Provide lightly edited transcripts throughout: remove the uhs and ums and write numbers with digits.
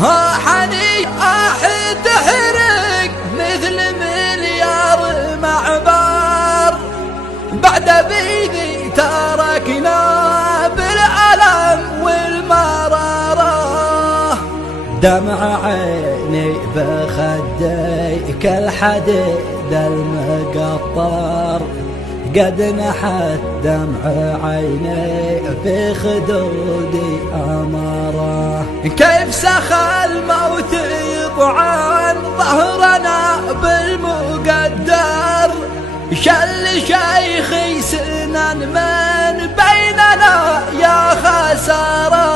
ها حني أحد تحرق مثل مليار معبر، بعد بيدي تركنا بالألم والمرارة. دمع عيني بخدي كالحديد المقطر، قد نحت دمع عيني في خدودي أمارة. كيف سخى الموت يطعن ظهرنا بالمقدر، شل شيخي سنان من بيننا يا خسارة.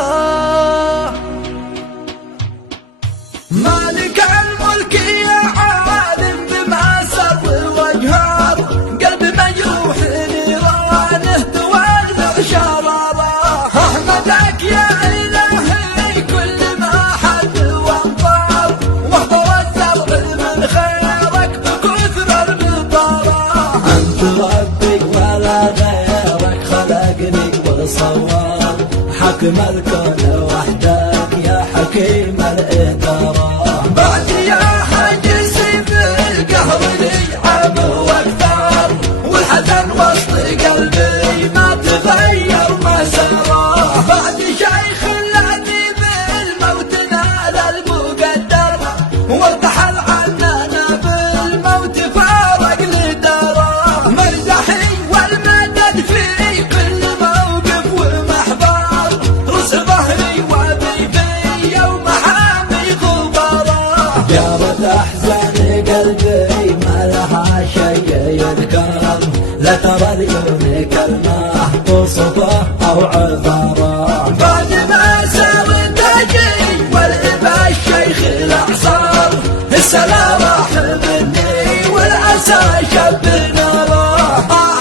مالك الملك يا عالم بما سر وجهار، قلب مجروح نيرانه تولع شرارة. احمدك يا الهي كل ما حد وانطار، واحضر الزرع من خيرك بكثر المطارة. انت ربي ولا غيرك خلقني وصور، حكم الكون وحدك يا حكيم الإدارة. بعد يا حجسي في القهر لي عم واكثر، والحزن وسط قلبي ما تغير مساره. بعد شيخ لاني بالموت نال المقدر، وارتحل عننا بالموت فارق لداره. مرجحي والمدد في كل موقف ومحضر، رس ظهري وبيبي يوم حامي غبره. جارت أحزان قلبي ما لها شيء يذكر، لا ترى العيون كلمة توصفه أو عبارة. بعد ما سار تاجي والإبا الشيخ الأعصار، السلا راح مني والأسى شب ناره.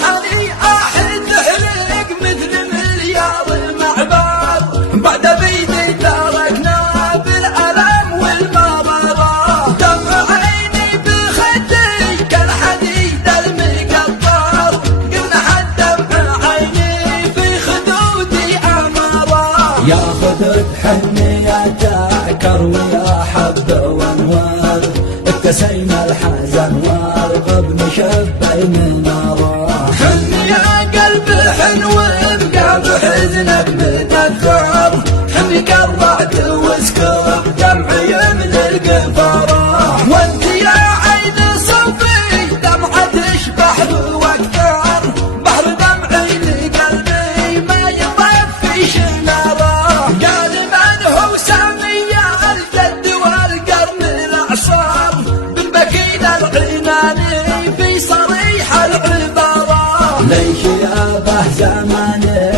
حني أحد تحرق مثل مليار معبر، بعد بيدي تركنا بالألم والمرارة. دمع عيني بخدي كالحديد المقطر، قلنا حد دمع عيني في خدودي أمارة. ياخذ بحنيته كروي حب وانوار، ابتسينا الحزن والغب نشبي مناره. حن يا قلب حن وابقى بحزنك متأثر، حن قرعت واسكب دمعي من القفرة. وانت يا عين صفي دمعة تشبح واكثر، بحر دمعي لقلبي ما يطفي شناره. قال من هو سامي الجد والقرن الاعصار، بالبكين العناني في صريح العبارة. ليش يا به زماني